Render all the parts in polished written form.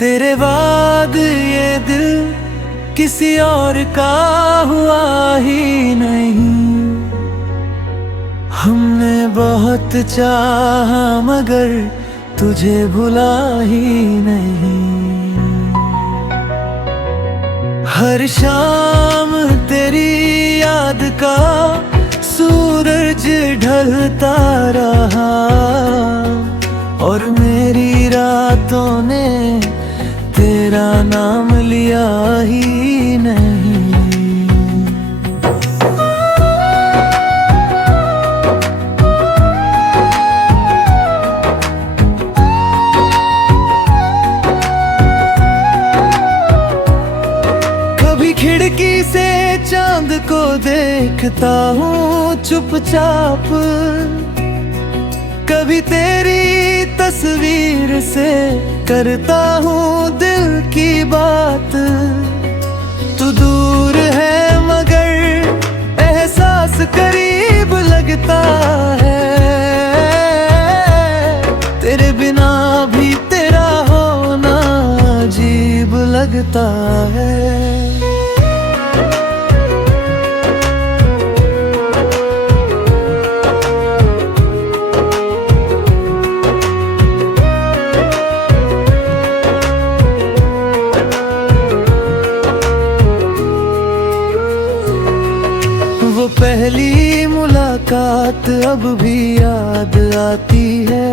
तेरे बाद ये दिल किसी और का हुआ ही नहीं। हमने बहुत चाहा मगर तुझे भुला ही नहीं। हर शाम तेरी याद का सूरज ढलता रहा और मेरी रातों ने तेरा नाम लिया ही नहीं। कभी खिड़की से चांद को देखता हूँ चुपचाप, कभी तेरी तस्वीर से करता हूँ दिल की बात। तू दूर है मगर एहसास करीब लगता है, तेरे बिना भी तेरा होना अजीब लगता है। वो पहली मुलाकात अब भी याद आती है,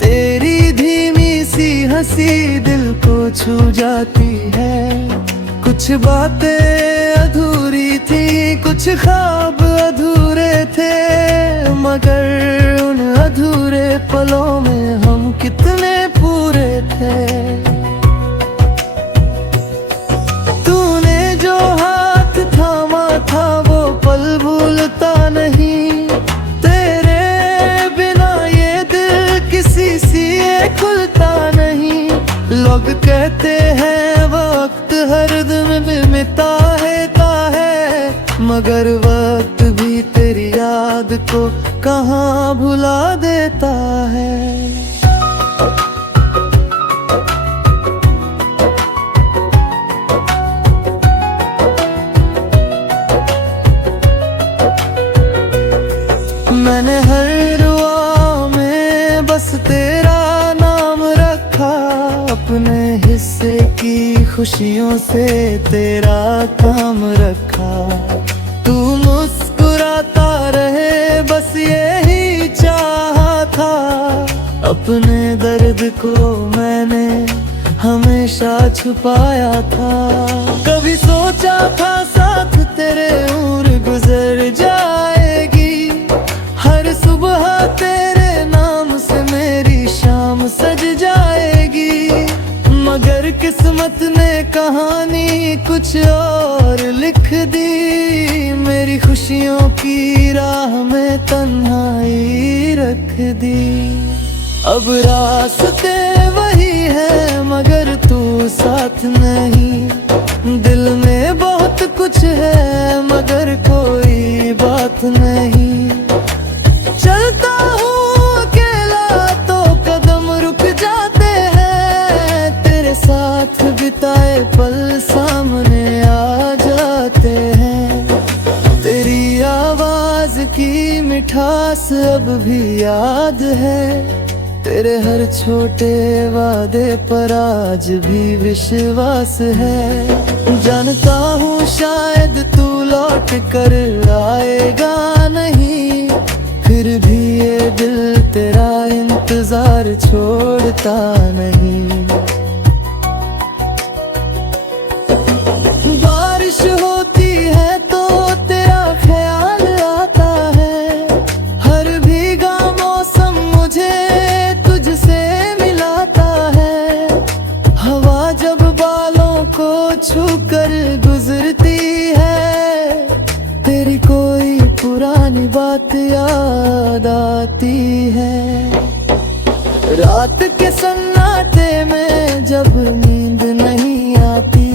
तेरी धीमी सी हंसी दिल को छू जाती है। कुछ बातें अधूरी थी, कुछ ख्वाब अधूरे थे, मगर उन अधूरे पलों में हम कितने पूरे थे। तूने जो हाथ थामा था वो पल भूलता नहीं, तेरे बिना ये दिल किसी से खुलता नहीं। लोग कहते हैं वक्त हर दिन मिटा है, मगर वक्त भी तेरी याद को कहाँ भुला देता है। मैंने हर दुआ में बस तेरा नाम रखा, अपने हिस्से की खुशियों से तेरा काम रखा। तू मुस्कुराता रहे बस यही चाहा था, अपने दर्द को मैंने हमेशा छुपाया था। कभी सोचा था साथ तेरे उम्र गुजर जाएगी, हर सुबह तेरे नाम से मेरी शाम सज जाएगी। मगर किस्मत ने कहानी कुछ और लिख दी, मेरी खुशियों की राह में तन्हाई रख दी। अब रास्ते वही है मगर तू साथ नहीं, दिल में बहुत कुछ है मगर कोई बात नहीं। चलता हूँ अकेला तो कदम रुक जाते हैं, तेरे साथ बिताए पल सामने आ जाते हैं। तेरी आवाज की मिठास अब भी याद है, तेरे हर छोटे वादे पर आज भी विश्वास है। जानता हूँ शायद तू लौट कर आएगा नहीं, फिर भी ये दिल तेरा इंतजार छोड़ता नहीं। बारिश होती है तो तेरा ख्याल आता है, हर भीगा मौसम मुझे तुझसे मिलाता है। हवा जब बालों को छूकर गुजरती है, तेरी कोई पुरानी बात याद आती है। रात के सन्नाटे में जब नींद नहीं आती,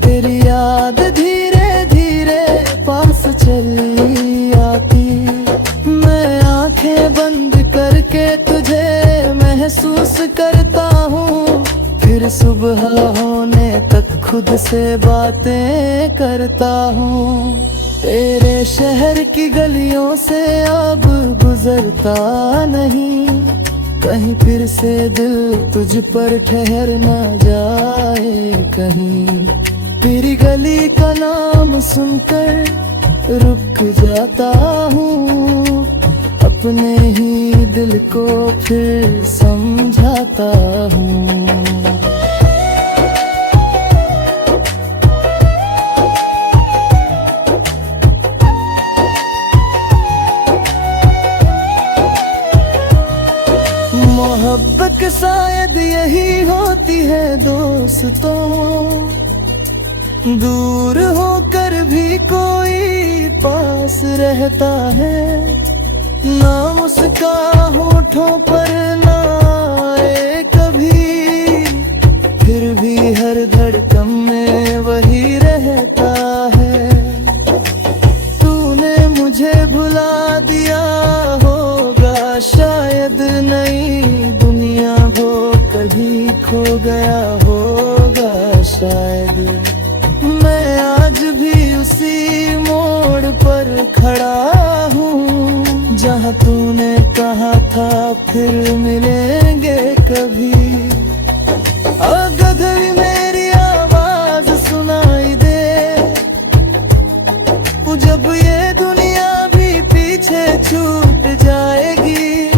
तेरी याद धीरे धीरे पास चली आती। मैं आंखें बंद करके तुझे महसूस करता हूँ, सुबह होने तक खुद से बातें करता हूँ। तेरे शहर की गलियों से अब गुजरता नहीं, कहीं फिर से दिल तुझ पर ठहर न जाए कहीं। तेरी गली का नाम सुनकर रुक जाता हूँ, अपने ही दिल को फिर समझाता हूँ। मोहब्बत शायद यही होती है दोस्तों, दूर होकर भी कोई पास रहता है। नाम उसका होठों पर ना आए कभी, फिर भी हर धड़कन में वही रहता है। तूने मुझे भुला दिया होगा शायद, नई दुनिया वो कभी खो गया होगा शायद। मैं आज भी उसी मोड़ पर खड़ा हूँ, जहाँ तूने कहा था फिर मिलेंगे कभी। अगर भी मेरी आवाज सुनाई दे, जब ये दुनिया भी पीछे छूट जाएगी,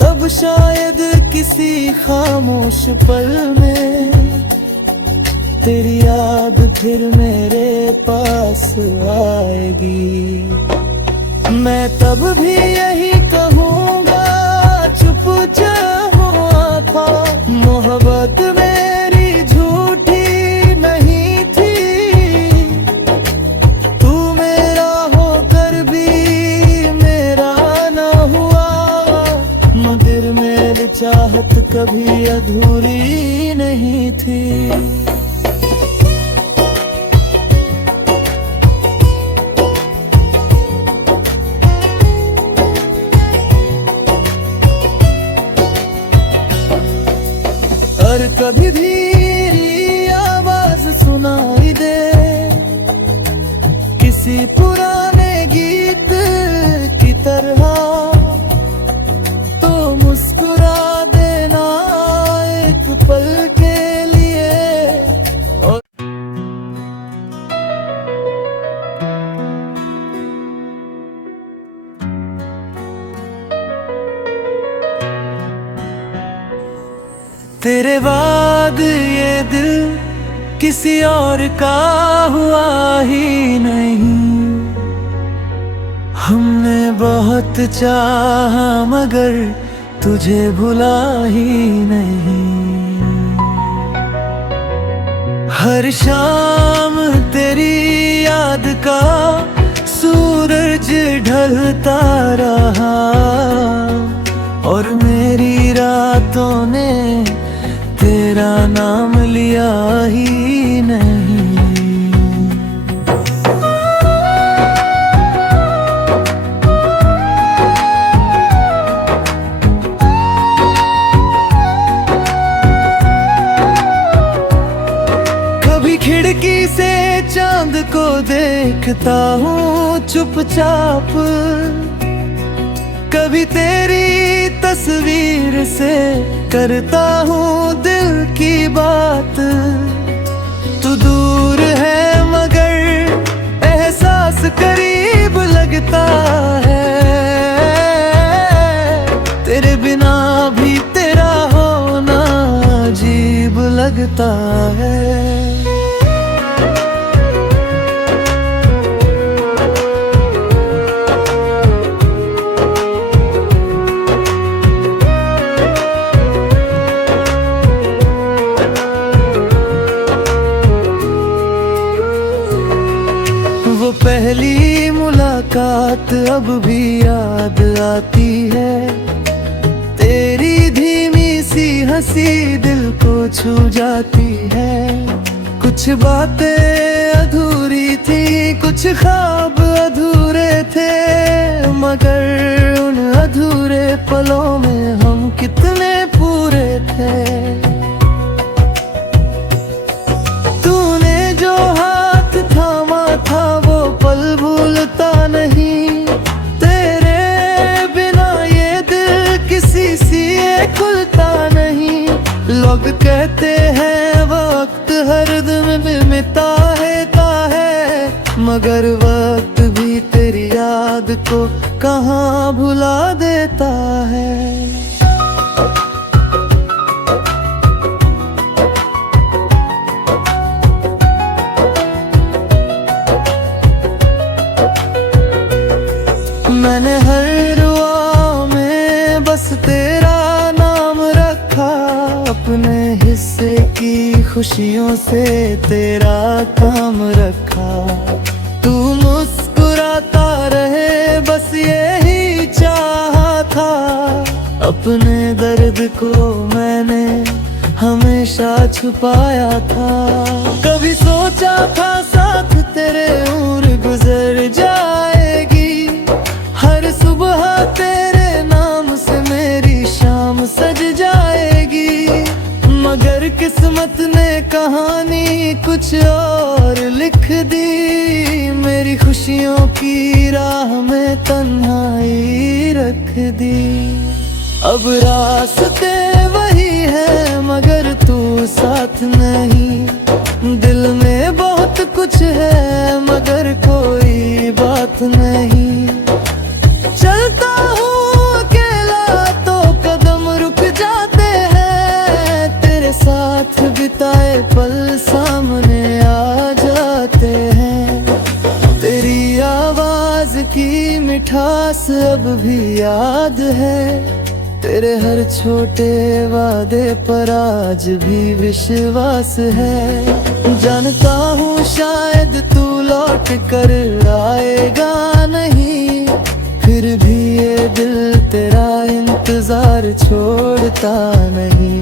तब शायद किसी खामोश पल में तेरी याद फिर मेरे पास आएगी। मैं तब भी यही कहूँगा, चुपचाप था मोहब्बत मेरी झूठी नहीं थी। तू मेरा होकर भी मेरा न हुआ, मगर मेरी चाहत कभी अधूरी नहीं थी। और कभी धीरी आवाज सुनाई दे, किसी पुराने गीत की तरह, तो मुस्कुरा देना एक पल के लिए। और तेरे बाद ये दिल किसी और का हुआ ही नहीं। हमने बहुत चाहा मगर तुझे भुला ही नहीं। हर शाम तेरी याद का सूरज ढलता रहा, और मेरी रातों ने तेरा नाम लिया ही नहीं। कभी खिड़की से चांद को देखता हूँ चुपचाप, कभी तेरी तस्वीर से करता हूँ दिल की बात। तू दूर है मगर एहसास करीब लगता है, तेरे बिना भी तेरा होना अजीब लगता है। वो पहली मुलाकात अब भी याद आती है, तेरी धीमी सी हंसी दिल को छू जाती है। कुछ बातें अधूरी थी, कुछ ख्वाब अधूरे थे, मगर उन अधूरे पलों में हम कितने पूरे थे। दर्द में भी मिटा है, मगर वक्त भी तेरी याद को कहाँ भुला देता है। मैंने हर दुआ में बस तेरा नाम रखा, अपने हिस्से की खुशियों से तेरा काम रखा। तू मुस्कुराता रहे बस यही चाहा था, अपने दर्द को मैंने हमेशा छुपाया था। कभी सोचा था साथ तेरे उम्र गुजर जाएगी, हर सुबह तेरे नाम से मेरी शाम सज जाएगी, मगर किस्मत ने कहानी कुछ और लिख दी। मेरी खुशियों की राह में तन्हाई रख दी। अब रास्ते वही है मगर तू साथ नहीं, दिल में बहुत कुछ है मगर कोई बात नहीं। चलता हूँ अकेला तो कदम रुक जाते हैं, तेरे साथ बिताए पल सामने आ जाते हैं। तेरी आवाज की मिठास अब भी याद है, तेरे हर छोटे वादे पर आज भी विश्वास है। जानता हूँ शायद तू लौट कर आएगा नहीं, फिर भी ये दिल तेरा इंतजार छोड़ता नहीं।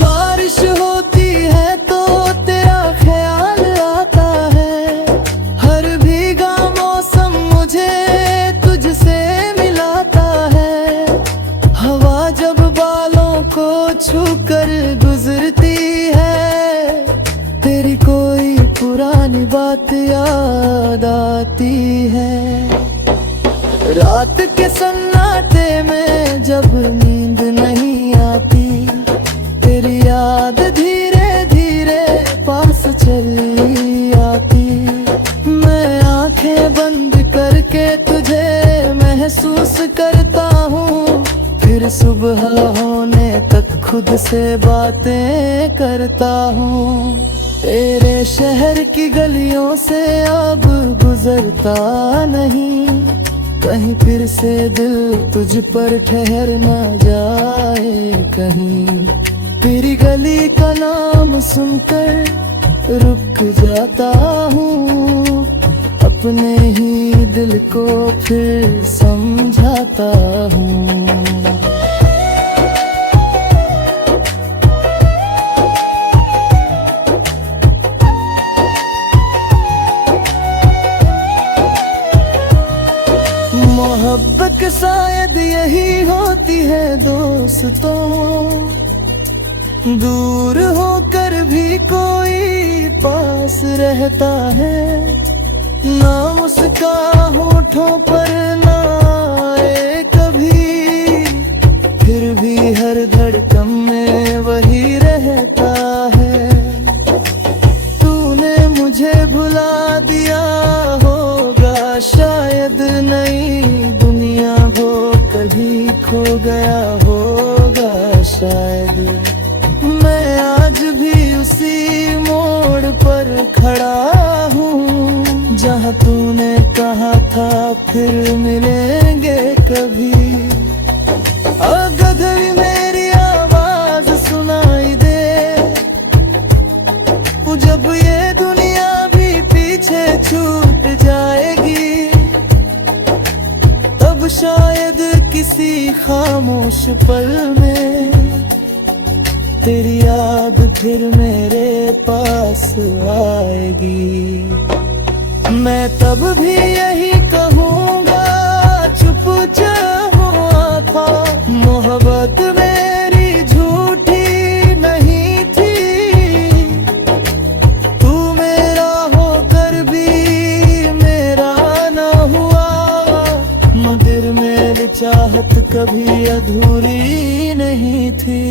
बारिश होती है तो तेरा ख्याल आता है, हर भीगा मौसम मुझे तुझसे मिलाता है। हवा जब बालों को छूकर गुजरती है, तेरी कोई पुरानी बात याद आती है। रात के सन्नाटे में जब नींद नहीं आती, तेरी याद धीरे धीरे पास चली आती। मैं आंखें बंद करके तुझे महसूस करता हूँ, फिर सुबह होने तक खुद से बातें करता हूँ। तेरे शहर की गलियों से अब गुजरता नहीं, कहीं फिर से दिल तुझ पर ठहर न जाए कहीं। तेरी गली का नाम सुनकर रुक जाता हूँ, अपने ही दिल को फिर समझाता हूँ। मोहब्बत शायद यही होती है दोस्तों, दूर होकर भी कोई पास रहता है। नाम उसका होठों पर ना आए कभी, फिर भी हर धड़कन में वही रहता है। तूने मुझे भुला दिया होगा शायद, नई दुनिया वो कभी खो गया होगा शायद। मैं आज भी उसी मोड़ पर खड़ा हूँ, जहाँ तूने कहा था फिर मिलेंगे कभी। अगर भी मेरी आवाज सुनाई दे, जब ये दुनिया भी पीछे छूट जाएगी, तब शायद किसी खामोश पल में तेरी याद फिर मेरे पास आएगी। मैं तब भी यही कहूँगा, चुप हुआ था। मोहब्बत मेरी झूठी नहीं थी, तू मेरा होकर भी मेरा न हुआ, मगर मेरी चाहत कभी अधूरी नहीं थी।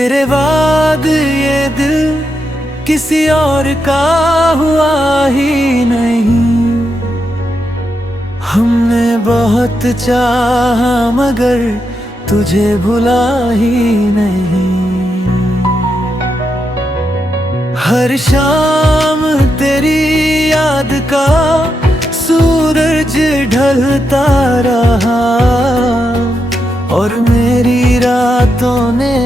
तेरे बाद ये दिल किसी और का हुआ ही नहीं। हमने बहुत चाहा मगर तुझे भुला ही नहीं। हर शाम तेरी याद का सूरज ढलता रहा और मेरी रातों ने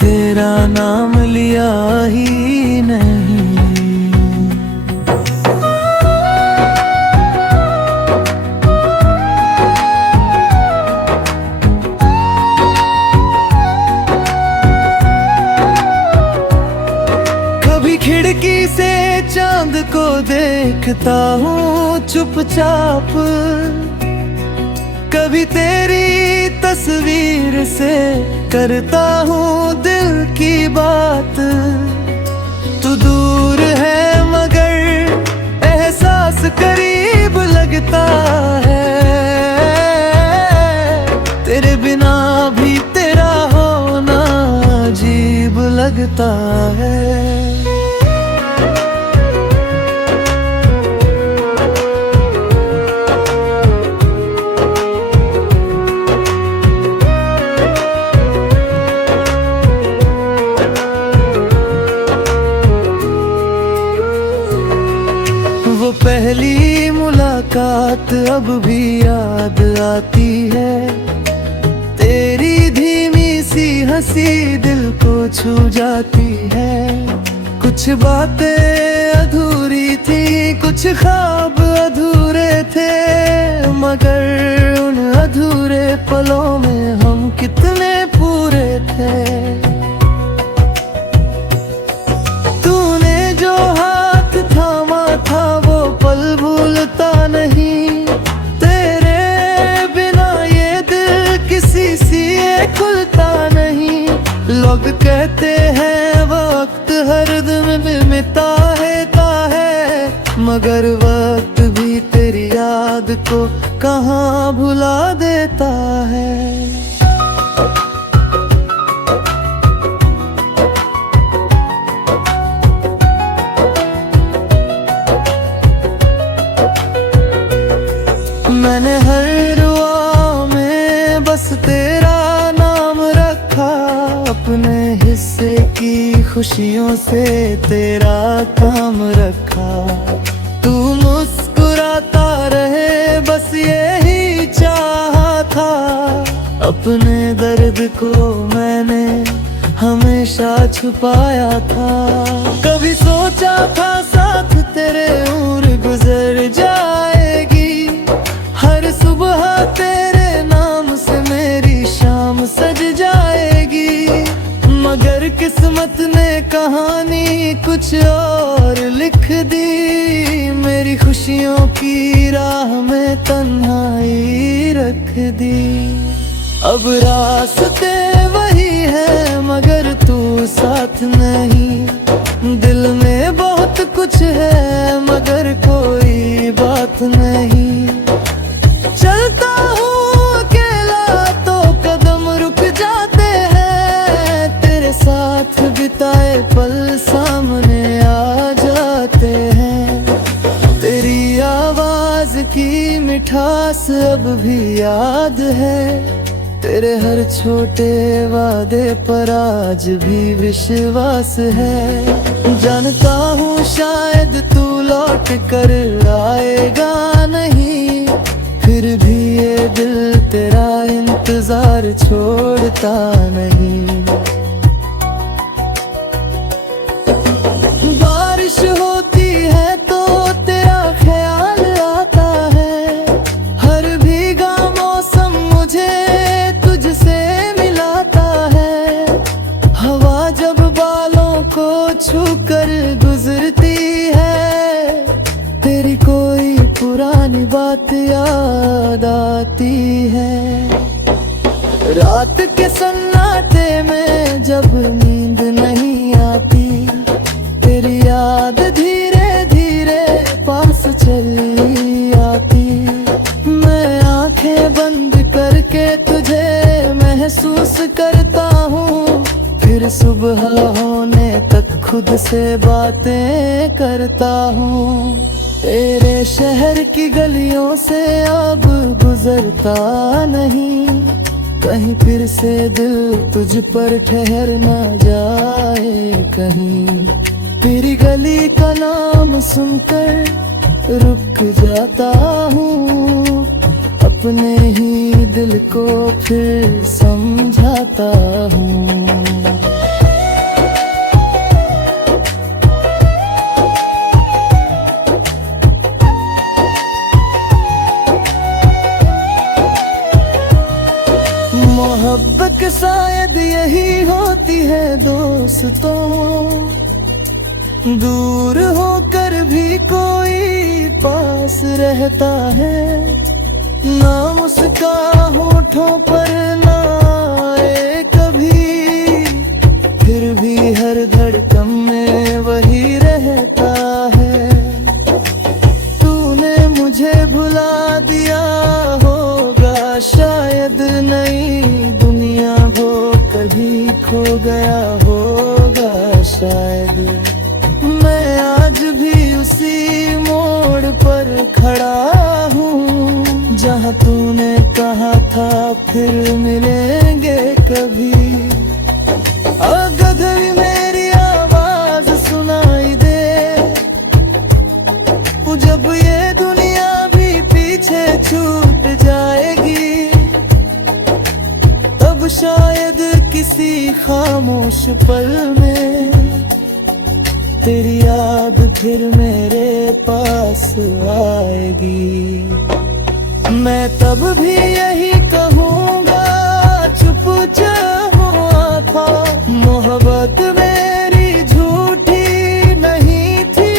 तेरा नाम लिया ही नहीं। कभी खिड़की से चांद को देखता हूँ चुपचाप, कभी तेरी तस्वीर से करता हूँ दिल की बात। तू दूर है मगर एहसास करीब लगता है, तेरे बिना भी तेरा होना अजीब लगता है। वो पहली मुलाकात अब भी याद आती है, तेरी धीमी सी हंसी दिल को छू जाती है। कुछ बातें अधूरी थी, कुछ ख्वाब अधूरे थे, मगर उन अधूरे पलों में हम कितने पूरे थे। तूने जो हाथ थामा था वो पल भूलता नहीं, तेरे बिना ये दिल किसी से खुलता नहीं। लोग कहते हैं वक्त हर दिन में मिटा है, मगर वक्त भी तेरी याद को कहाँ भुला देता है। मैंने हर दुआ में बस तेरा नाम रखा, अपने हिस्से की खुशियों से तेरा काम रखा। तू मुस्कुराता रहे बस यही चाहा था, अपने दर्द को मैंने हमेशा छुपाया था। कभी सोचा था साथ तेरे उम्र गुजर जाएगी, हर सुबह तेरे नाम से मेरी शाम सज जाएगी, मगर किस्मत ने कहानी कुछ और लिख दी। मेरी खुशियों की राह में तन्हाई रख दी। अब रास्ते वही है मगर तू साथ नहीं, दिल में बहुत कुछ है मगर कोई बात नहीं। चलता हूँ अकेला तो कदम रुक जाते हैं, तेरे साथ बिताए पल सामने आ जाते हैं। तेरी आवाज की मिठास अब भी याद है, तेरे हर छोटे वादे पर आज भी विश्वास है। जानता हूँ शायद तू लौट कर आएगा नहीं, फिर भी ये दिल तेरा इंतजार छोड़ता नहीं। बारिश होती है तो तेरा ख्याल आता है, हर भीगा मौसम मुझे तुझसे मिलाता है। हवा जब बालों को छूकर गुजरती है, तेरी कोई पुरानी बात याद आती है। रात के सन्नाटे में जब नींद नहीं आती, तेरी याद धीरे धीरे पास चली आती। मैं आंखें बंद करके तुझे महसूस करता हूँ, फिर सुबह होने तक खुद से बातें करता हूँ। तेरे शहर की गलियों से अब गुजरता नहीं, कहीं फिर से दिल तुझ पर ठहर न जाए कहीं। तेरी गली का नाम सुनकर रुक जाता हूँ, अपने ही दिल को फिर समझाता हूँ। मोहब्बत शायद यही होती है दोस्तों, दूर होकर भी कोई पास रहता है। नाम उसका होठों पर ना आए कभी, फिर भी हर धड़कन में वही रहता है। तूने मुझे भुला दिया होगा शायद, नई दुनिया वो कभी खो गया होगा शायद। मैं आज भी उसी मोड़ पर खड़ा हूँ, जहाँ तूने कहा था फिर मिलेंगे कभी। अगर भी मेरी आवाज सुनाई दे, जब ये दुनिया भी पीछे छूट जाएगी, तब शायद किसी खामोश पल में तेरी याद फिर मेरे पास आएगी। मैं तब भी यही कहूँगा, चुप हुआ था। मोहब्बत मेरी झूठी नहीं थी,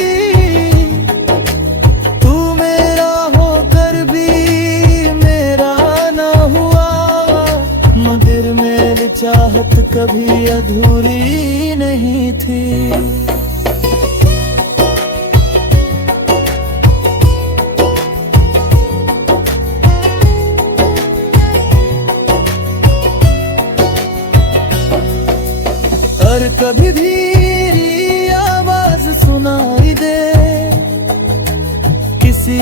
तू मेरा होकर भी मेरा न हुआ। मगर मेरी चाहत कभी अधूरी नहीं थी। और कभी धीरी आवाज सुनाई दे, किसी